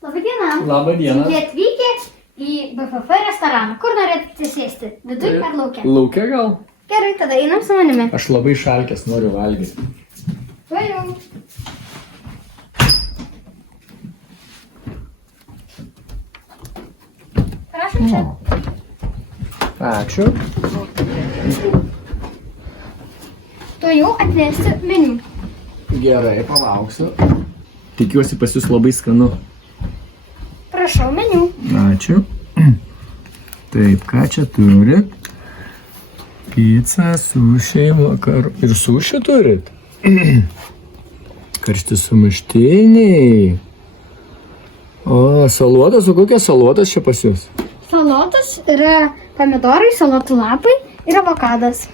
Labadiena. Labadiena. Jie atvykę į BFF restoraną. Kur norėtumėte sėsti? Viduj ar laukia? Laukia gal? Gerai, tada einam su manimi. Aš labai šalkęs, noriu valgyti. Vajau. Prašom čia. Ačiū. Tu jau atnesi meniu. Gerai, palauksiu. Tikiuosi pas jūs labai skanu. Prašau meniu. Ačiū. Taip, ką čia turit? Pica, sušiai, makaronai. Ir sušį turit? Karšti sumuštiniai. O, salotas, o kokias salotas čia pas jūs? Salotas yra pomidorai, salotų lapai ir avokadas.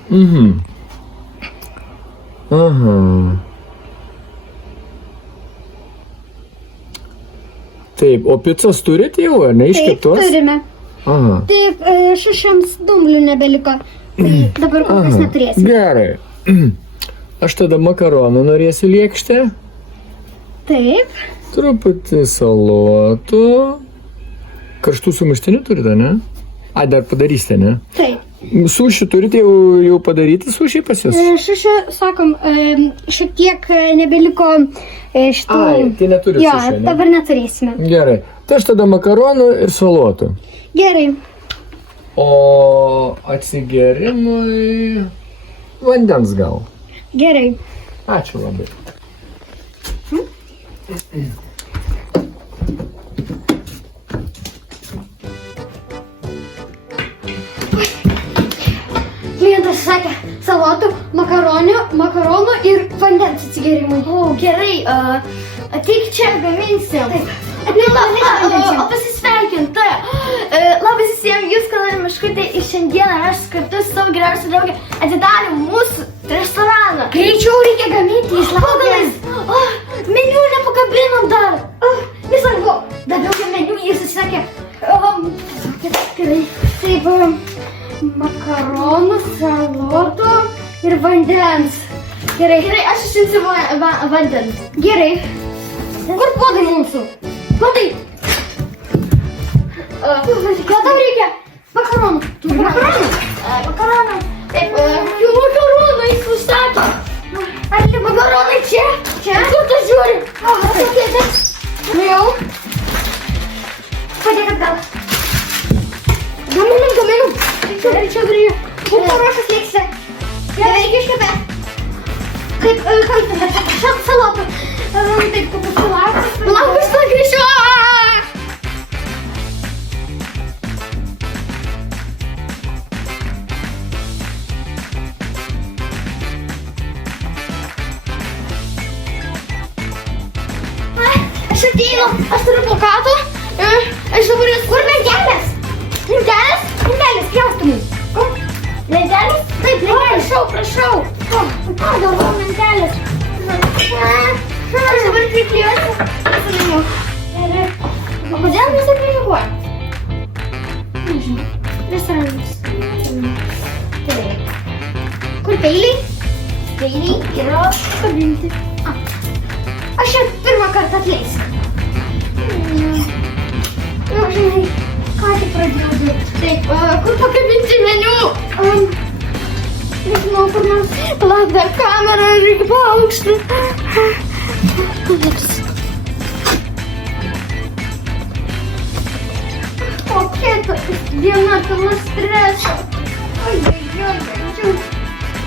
Aha. Taip, o picas turit jau, ar ne, iškeptos? Taip, turime. Aha. Taip, šašiams dumblių nebeliko. Tai dabar kol kas neturėsim. Gerai. Aš tada makaronų norėsiu lėkštę. Taip. Truputį salotų. Karštų sumuštinių turite, ne? A, dar padarysite, ne? Taip. Sušį turite jau padaryti sušį pas jūs? Šašį, sakom, šiek tiek nebeliko šitų... Ai, tai neturit jo, sušio, ne? dabar neturėsime. Gerai. Tai aš tada makaronų ir salotų. Gerai. O atsigerimui vandens gal. Gerai. Ačiū labai. Klientas sakė salotų, makaronų ir vandens atsigerimui. O, gerai, ateik čia, gaminsim. Taip. O pasisveikint, labas visiems, jūs Kalorė Miškutė ir šiandieną mes kartu su savo geriausiu draugė atidarėm mūsų restoraną. Greičiau reikia gaminti, jis laukia. Meniu nepakabinom dar. Nesvarbu, dar daugiau meniu jis sakė. Gerai. Taip, makaronų, salotų ir vandens. Gerai. Gerai, aš išimsiu vandens. Gerai. Kur podai mūsų? Podai. Ką tau reikia? Makaronų. Tu makaronų? Makaronai. Taip, jų makaronai jis užsakė. Ar tie makaronai čia? Čia? Kur tu žiūri? Nu jau. Padėk atgal. Gaminam. Greičiau. Būk paruošęs lėksę. Beveik iškepė. Kaip, salotų. Taip, kaip salotas. Laukus to greičiau. Aš ateinu, aš turiu plakatą. Aš dabar jūs... Kur lentelės? Lentelės, pjaustumai. Lentelės? Taip, lentelės. Prašau. Galvoju, lentelės. Aš dabar priklijuosiu. O kodėl mes taip reaguojam? Nežinau. Restoranas. Taip. Kur peiliai? Peiliai yra Kabinti. Aš čia pirmą kartą atleisiu. Žinai, ką tik pradėjau dirbti. Taip, kur pakabinti meniu? Nežinau, kur nors. Palauk, dar kamerą reikia paaukšti. Kokia ta diena pilna streso.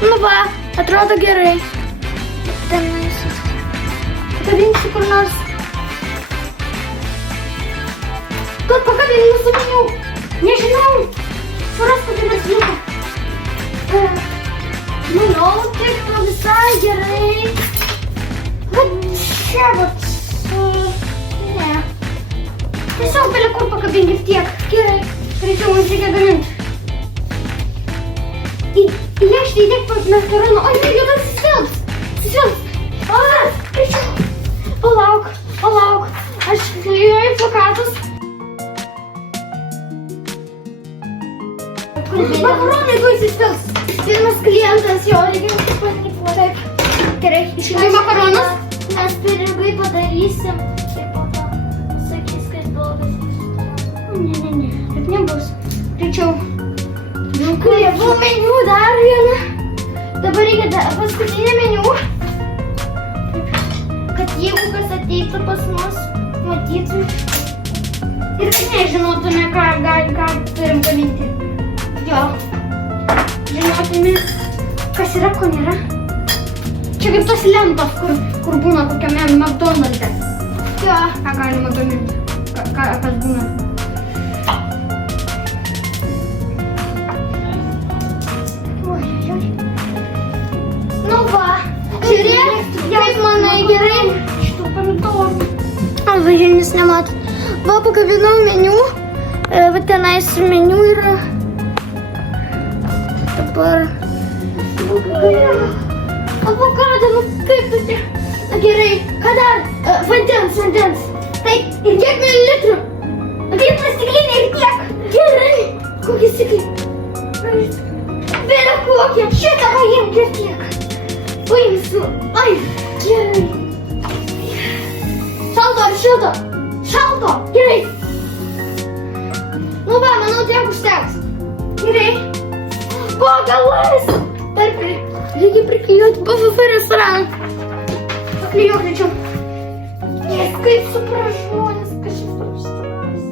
Nu va, atrodo gerai. Tenais. Pakabinsiu kur nors. Kad pakabinti mūsų meniu. Nežinau. Suras kokį nors vietą. Manau, tiktų visai gerai. Kad čia vat. Ne. Tiesiog belia kur pakabinti tiek. Gerai. Greičiau mums reikia gaminti. Į lėkštę įdėk makaronų. O ne, jau tas susilps. Greičiau. Palauk. Aš klijuoju plakatus. Makaronai tuoj įsispils. Pirmas klientas, jo, reikia padaryti. Taip. Gerai, išimai makaronus. Mes pinigai padarysim. Taip, po to sakys, kad Tačiau. Kreivų meniu dar vieną. Dabar reikia paskutinį meniu. Kad jeigu kas ateitų pas mus, matytų. Ir kad nežinotume, ką turim gaminti. Jo. Žinotume, kas yra, ko nėra. Čia kaip tos lentos, kur būna kokiame McDonald'e. Jo. Ką galima gaminti. Kas būna. Nu va. Žiūrėk, kaip manai gerai. Šitų pomidorų. Važinis nematot. Va, pakabinau meniu. Va tenais meniu yra. Dabar. Avokado, nu kaip tu čia? Na gerai, ką dar? Vandens. Tai ir kiek mililitrų? Vieną stiklinę ir tiek. Gerai. Kokį stiklinį? Vėliau kokią. Šitą paimk ir tiek. Paimsiu. Ai, gerai. Šalto ar šilto? Šalto. Gerai. Nu va, manau, tiek užteks. Gerai. Po galais. Dar reikia priklijuoti BVP restoraną. Paklijuok greičiau. Nes kaip supras žmonės, kas šis restoranas.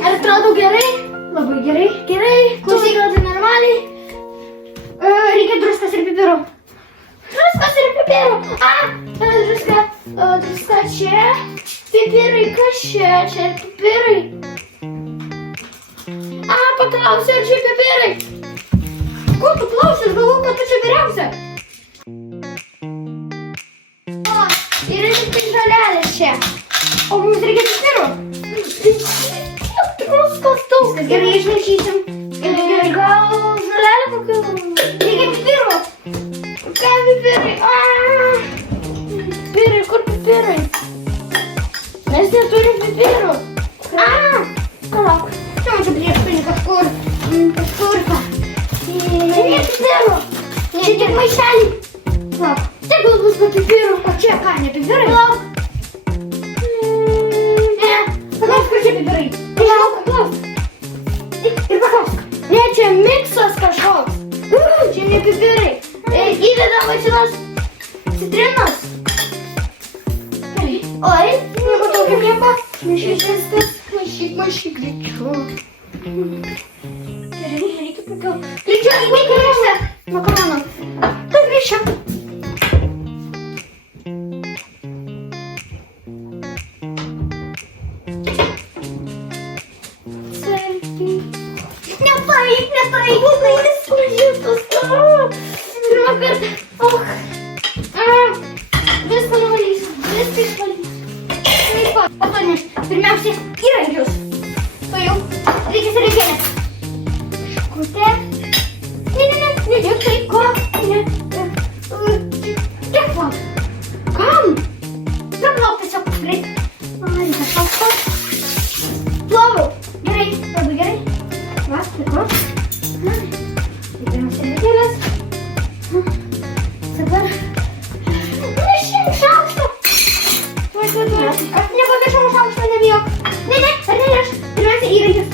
Ar atrodo gerai? Labai gerai. Gerai. Klausyk. Atrodo normaliai. Reikia druskos ir pipirų. Druskas ir pipirų. Druska čia. Pipirai, kas čia? Čia pipirai. Paklausiu, ar čia pipirai. Ko tu klausiu? Galvoju, kad tu čia vyriausia. O, yra tik tai žolelės čia. O mums reikia pipirų. Druskos daug. Gerai, išmaišysim. Gal žolelė kokių? Reikia pipirų. Ką pipirai? Pipirai, kur pipirai? Mes neturim pipirų. Palauk. Čia man čia priešpilį kažkur. Nėra pipirų. Čia tik maišelį. Palauk. Tai gal bus po pipirų. O čia ką, ne pipirai? Palauk. Ne. Paklausk, kur čia pipirai. Paklausk. Ir paklausk. Ne, čia miksas kažkoks. Čia ne pipirai. Įdedam šitos citrinos. Oi, Nematau kaip nieko. Maišyk greičiau. Gerai, reikia pipių. Greičiau, įmėkime. Makaroną. Tai greičiau. Nepaik. Jis pažįstas. Pirmą kartą. Viską nuvalysiu. Viską išvalysiu. Patoneš, pirmiausiai įrankius. To jau reikia servetėlės. Šakutė. Ne, jau tai ko? Ne. Tiek va. Kam? Praplauk tiesiog greit. Reikia šalto. Ploviau. Gerai, labai gerai. Va, tikros. Įdėjom servetėlės. Dabar. Nešim šaukštą. Aš nepamiršau šaukštą, nebijok. Ne, ar ne, aš pirmiausia įrankius.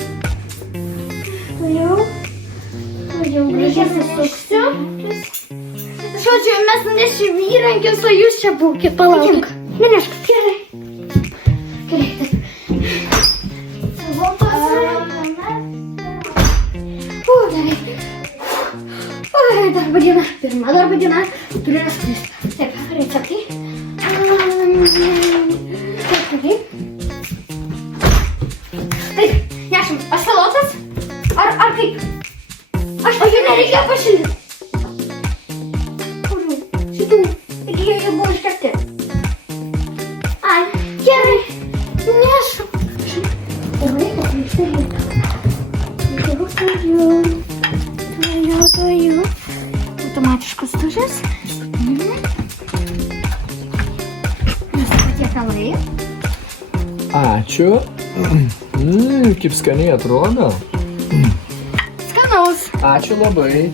Tuojau gražiai susuksiu. Žodžiu, mes nunešim įrankius, o jūs čia būkit, palauk. Nenešk. Gerai. Gerai. Gerai. Darbo diena. Pirma darbo diena. Turiu raštus. Taip, receptai. Taip, nešim. Aš salotas? Ar kaip? Aš nereikia pašildyti. Kurių? Šitų. Taigi jie jau buvo iškepti. Ai, gerai. Nešu. Ir laiko prieštai. Tuojau. Automatiškas dušas. Mūsų patiekalai. Ačiū. Kaip skaniai atrodo. Skanaus. Ačiū labai.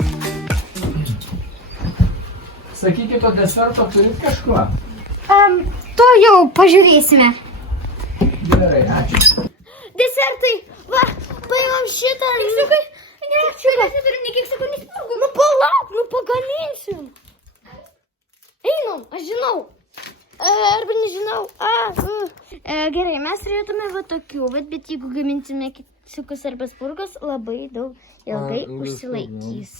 sakykit, o deserto turit kažko? To jau pažiūrėsime. Gerai, ačiū. Desertai, va, paimam šitą. Keksiukai, ne, mes neturim nei keksiukų, nei spurgų. Nu palauk, nu pagaminsim. Einam, aš žinau. Arba nežinau. Gerai, mes turėtume va tokių, bet jeigu gaminsime keksiukus arba spurgus, labai daug ilgai užsilaikys.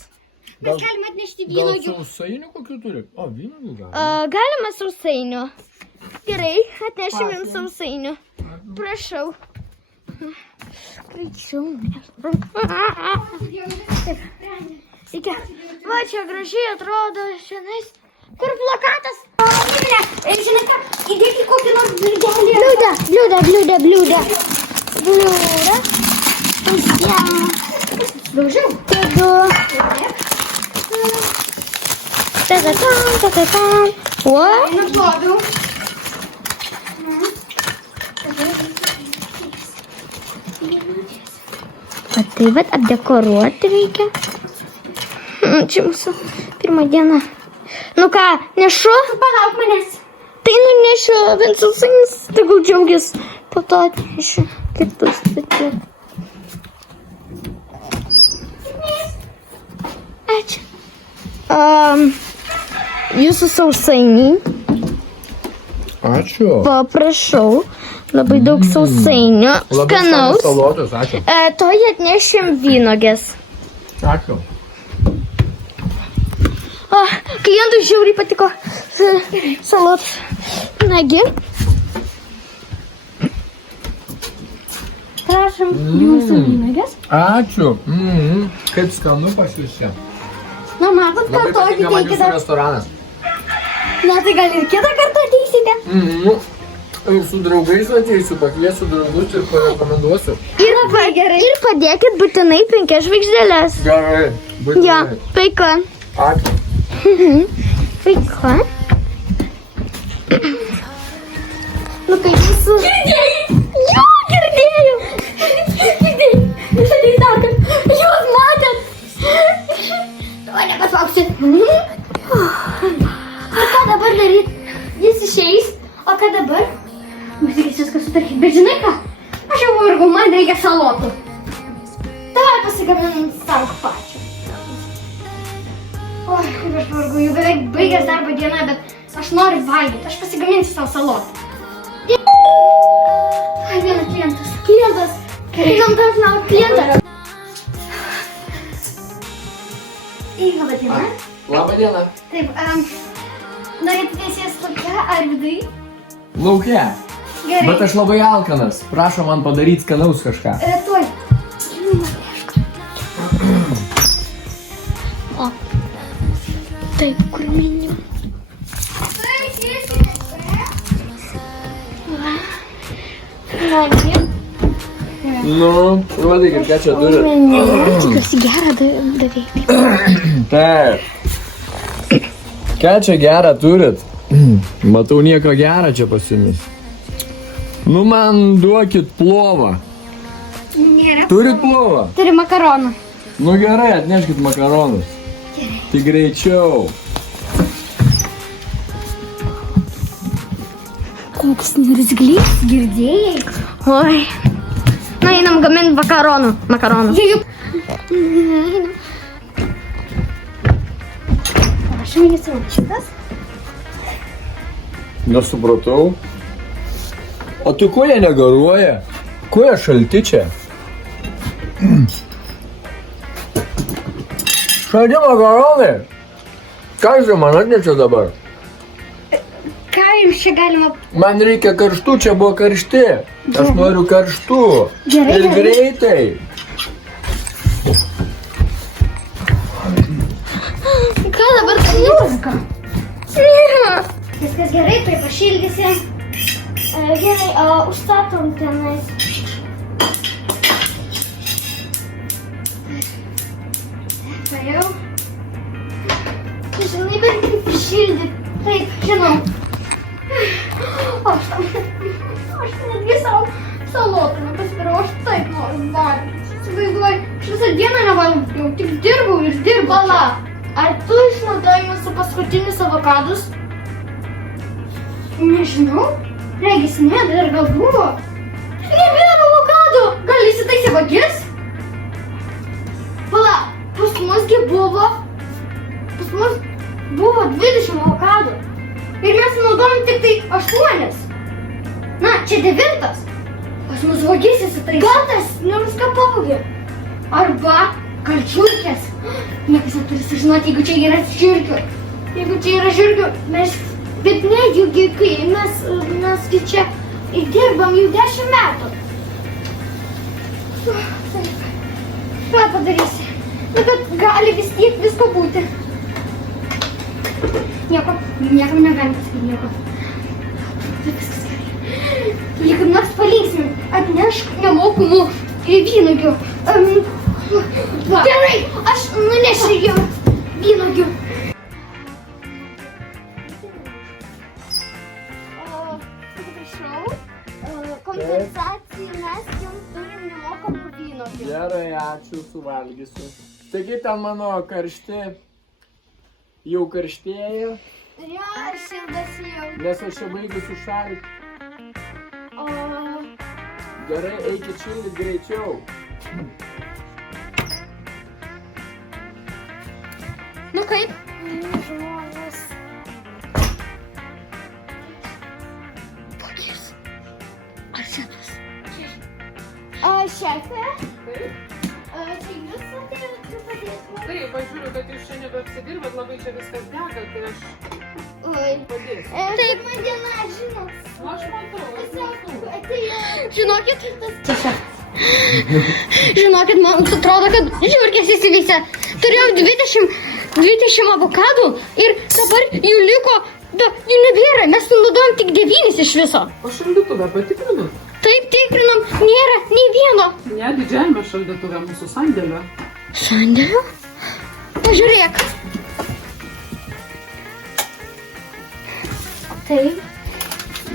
Mes galime atnešti Gal vynogių. sausainių kokių turit? O, vynogių gal. Galima sausainių. Gerai, atnešim jums sausainių. Prašau. Greičiau. Reikia. Va, čia gražiai atrodo šiandien. Kur plakatas? Žinai ką, įdėk į kokį nors bliūdelį. Bliūda. Daužiau. O? Nuploviau. Tai vat apdekoruoti reikia. Čia mūsų pirmą dieną. Nu ką, nešu? Palauk manęs. Tai nunešiu Vincusainis, tegul džiaugis. Po to atnešiu kitus. Ačiū. Jūsų sausainiai. Ačiū. Paprašau. Labai daug sausainių. Skanaus. Salotus, ačiū. To atnešim vynogės. Ačiū. Klientui žiauriai patiko salotas. Nagi. Prašom jūsų vynogės. Ačiū. Kaip skanu pas jūs čia. Na, matot, Labai kartu patinka man jūsų ateikite. restoranas. Na, tai gal ir kitą kartą ateisite. Ir su draugais ateisiu, pakviesiu draugus ir parekomenduosiu. Ir padėkit būtinai 5 žvaigždėlės. Gerai. Būtinai. Ja, paika. Ačiū. Paika. Nu kaip jūsų... Girdėjai? Jo, girdėjau. Girdėjai. Jūs ateis dar kartą. Jūs matėt. O, nepasauksi. O ką dabar daryt? Jis išeis. O ką dabar? Mums reikės viską sutarkyti, bet žinai ką? Aš jau vargau, man reikia salotų. Davai pasigaminam savo pačią. Oi, kaip aš vargau, jau beveik baigęs darbo dieną, bet aš noriu valgyti, aš pasigaminsiu savo salotą. Ai, vienas klientas. Klientas. Einam tarp lauk klientą. Labą dieną. Labą dieną. Taip, norėtų tiesies lauke ar vidui? Lauke. Gerai. Bet aš labai alkanas. Prašom man padaryti skanaus kažką. Tuoj. O. Taip, kur minim. Nagi. Nu, rodykit, ką čia turit. Tikiuosi gerą davėjai. Taip. Ką čia gerą turit? Matau, nieko gerą čia pas jumis. Nu, man duokit plovą. Nėra. Turit plovą? Turi makaronų. Nu gerai, atneškit makaronus. Tik greičiau. Koks nirzglys. Girdėjai? Oi. Na, einam gamint makaronų. Aš jis jau šitas. Nesupratau. O tu ko jie negaruoja? Ko jie šalti čia? Šalti makaronai. Ką jūs man atnešė dabar? Ką jums čia galima... Man reikia karštų, čia buvo karšti. Aš noriu karštų. Gerai, Ir gerai. greitai. Ką dabar daryti? Viskas gerai, tai pašildysi. Gerai, užstatom tenais. Pajau. Žinai, bet kaip šildyti. Taip, žinau. Aš netgi savo salotą nepasipirau, aš taip noriu valgyti. Įsivaizduoju, aš visą dieną nevalgiau, tik dirbau ir dirbau. Pala, Ar tu išnaudojai mūsų paskutinius avokadus? Nežinau. Regis ne, dar gal buvo. Ne vieno avokado! Gal įsitaisė vagis? Pala, pas musgi buvo 20 avokadų. Ir mes naudojom tik tai 8. Na, čia 9. Pas mus vagis įsitaisė. Gal tas nuska pavogė? Arba gal žiurkės? Niekas neturi sužinoti, jeigu čia yra žiurkių. Jeigu čia yra žiurkių, mes... Bet ne, juk kai mes čia dirbam jau 10 metų. Taip. Ką padarysi? Na, bet gali vis tiek visko būti. Niekam negalim pasakyti nieko. Viskas gerai. Jei kaip nors palinksime, atnešk nemokamų vynuogių. Gerai, aš nunešiu jums vynuogių. Kompensacijai mes jums turim nemokamų vynuogių. Gerai, ačiū, suvalgysiu. Taigi ten mano karšti jau karštėja, Jo, šildasi jau. nes aš čia baigusiu šalti. Gerai, eikit šildyt greičiau. Nu kaip? Žmonės. Vagis. Ar šitas? Šefė? Taip, Tai jūs atėjote padėti? taip, aš žiūriu, kad jūs čia nebeapsidirbat, labai čia viskas dega, tai aš Oi. padėsiu. Taip, man diena, žinot. Nu, aš matau. Žinokit, žinokit, man atrodo, kad žiurkės įsiveisė. Turėjau 20 avokadų ir dabar jų liko, jų nebėra. Mes sunaudojom tik 9 iš viso. O šaldytuvę patikrinat? Taip tikrinam, nėra nei vieno. Ne, didžiajame šaldytuve mūsų sandėlio. Sandėlio? Pažiūrėk. Taip.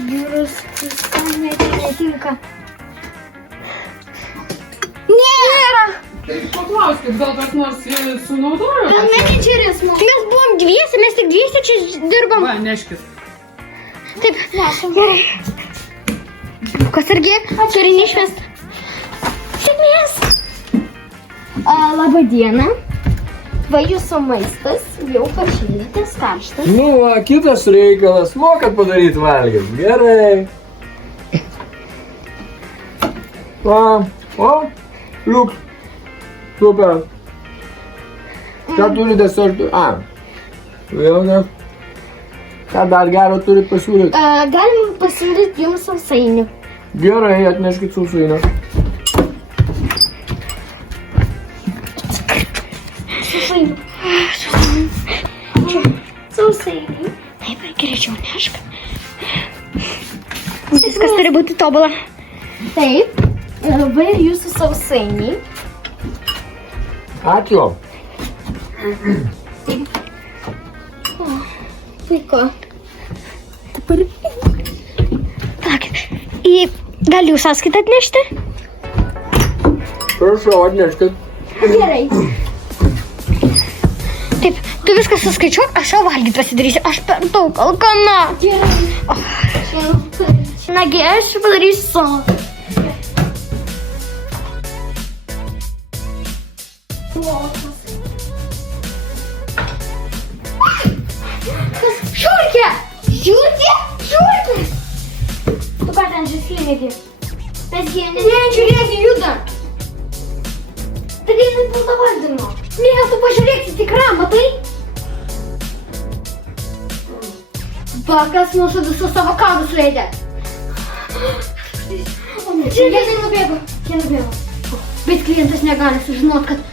Jūros netinka. Nėra. Tai paklauskit, gal kas nors sunaudojo? Menedžeris. Mes buvom dviese, mes tik dviese čia dirbam. Va, neškis. Taip, gerai. Kas irgi turi neišmest. Sėkmės. Labą dieną. Va jūsų maistas jau pašildytas, karštas. Nu, va, kitas reikalas, mokat padaryti valgyt. Gerai. O, liuk. Super. Ką turi desertų? Vėl ne. Ką dar gero turit pasiūlyti? Galim pasiūlyti jums sausainių. Gerai, atneškit sausainę. Sausainių. Taip, greičiau nešk. Viskas turi būti tobula. Taip. Va ir jūsų sausainiai. Ačiū. Puiku. Dabar. Tak. Gal jūs sąskaitą atnešti? Prašau, atneškit. Gerai. Taip, tu viską suskaičiuok, aš jau valgyti pasidarysiu. Aš per daug alkana. Gerai. Nagi, aš padarysiu savo. Žiūrkė! Žiūrėk, žiūrėk. Tu ką ten žaislinėgi? Mes jie Žiūrėk, juda. Taigi jinai pilna valdymo. Ne, tu pažiūrėk, tikra, matai? Bakas mūsų visus avokadus leidė. Jie nubėgo. Bet klientas negali sužinot, kad...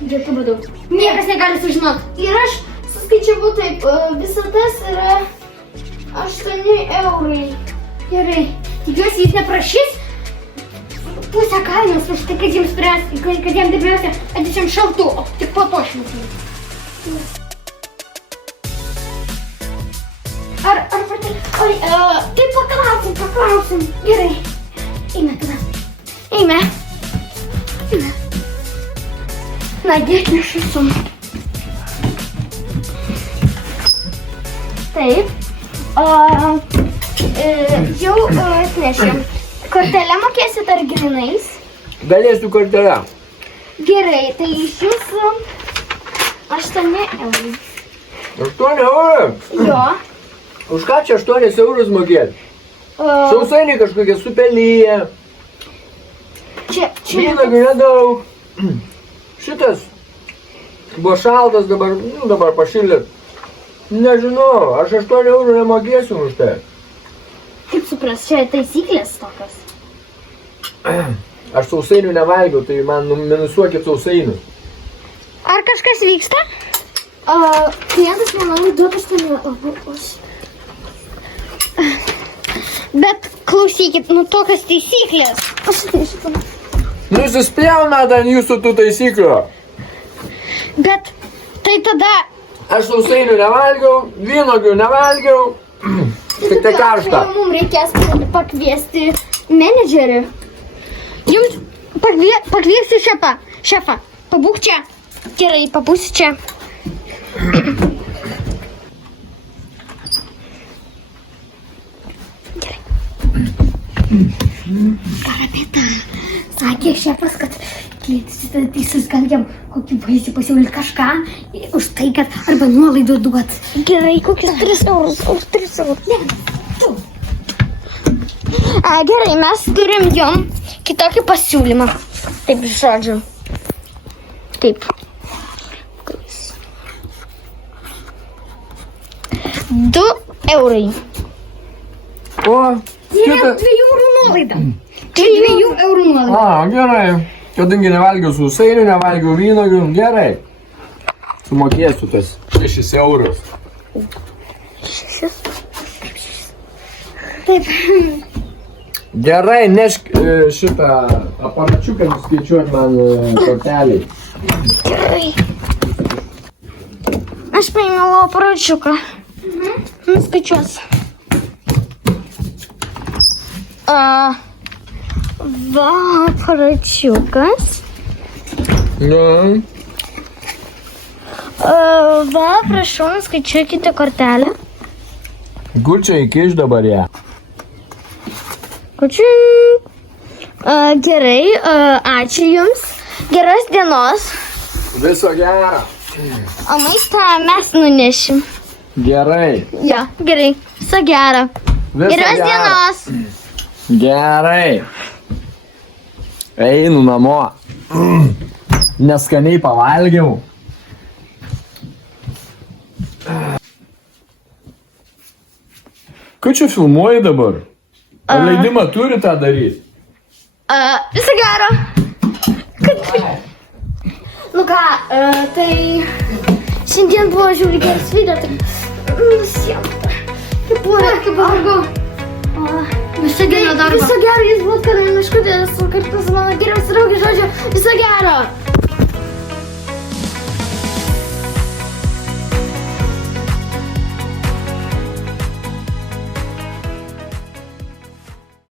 Dėkui, badau. Niekas negali sužinot. Ir aš suskaičiavau taip, visą tas yra 8 eurai. Gerai. Tikiuosi, jis neprašys pusę kainos už tai, kad jiems kad jam pirmiausia atnešėm šaltų, o tik po to šimtų. Ar pati... Oi, tai paklausim. Gerai. Eime tada. Eime. Nagi, atnešu sumą. Taip. Jau atnešėm. Kortelę mokėsit ar grinais? Galėsiu kortelę. Gerai, tai iš jūsų 8 eurų. 8 eurų? Jo. Už ką čia 8 eurus mokėti? Sausainiai kažkokie supelyje. Čia Vynuogių nedaug. Šitas buvo šaltas, dabar pašilėt. Nežinau, aš 8 eurų nemokėsiu už tai. Kaip supras, čia taisyklės tokios. Aš sausainių nevalgiau, tai man minusuokit sausainių. Ar kažkas vyksta? Klientas nenori duoti 8 eurų. Bet klausykit, nu tokios taisyklės. Nusispjauna ant jūsų tų taisyklių. Bet tai tada... Aš sausainių nevalgiau, vynuogių nevalgiau. Tik tai karštą. Mums reikės pakviesti menedžerį. Jums pakviesiu šefą. Pabūk čia. Gerai, pabūsi čia. Gerai. Karapeta. Sakė šefas, kad klientas teisus gal jam kokį vaisių pasiūlyti kažką už tai, kad arba nuolaidų duot. Gerai, kokius 3 eurus. Už 3 eurus. Ne, tu. Gerai, mes turim jom kitokį pasiūlymą. Taip, žodžiu. Taip. 2 eurai. O, Yra 2 eurų nuolaida. 2 eurų nuolaida. Gerai. Kadangi nevalgiau sausainių, nevalgiau vynuogių, gerai. Sumokėsiu tas 6 eurus. 6? Taip. Gerai, nešk šitą aparačiuką nuskaičiuot man kortelį. Gerai. Aš paėmiau aparačiuką. Nuskaičiuos. Va, aparačiukas. Va, prašau, nuskaičiuokite kortelę. Kur čia įkiš dabar ją? Gerai, ačiū Jums. Geros dienos. Viso gero. O maistą mes nunešim. Gerai. Jo, gerai. Viso gero. Viso Geros gero. dienos. Gerai. Einu namo. Neskaniai pavalgiau. Ką čia filmuoji dabar? Ar leidimą turi tą daryti? Viso gero. Nu ką, tai šiandien buvo žiūri geras video, tai nusiemta. Kaip vargu. Viso gero, jūs buvot karališkutės, kartu su mano geriausia draugė, žodžiu, viso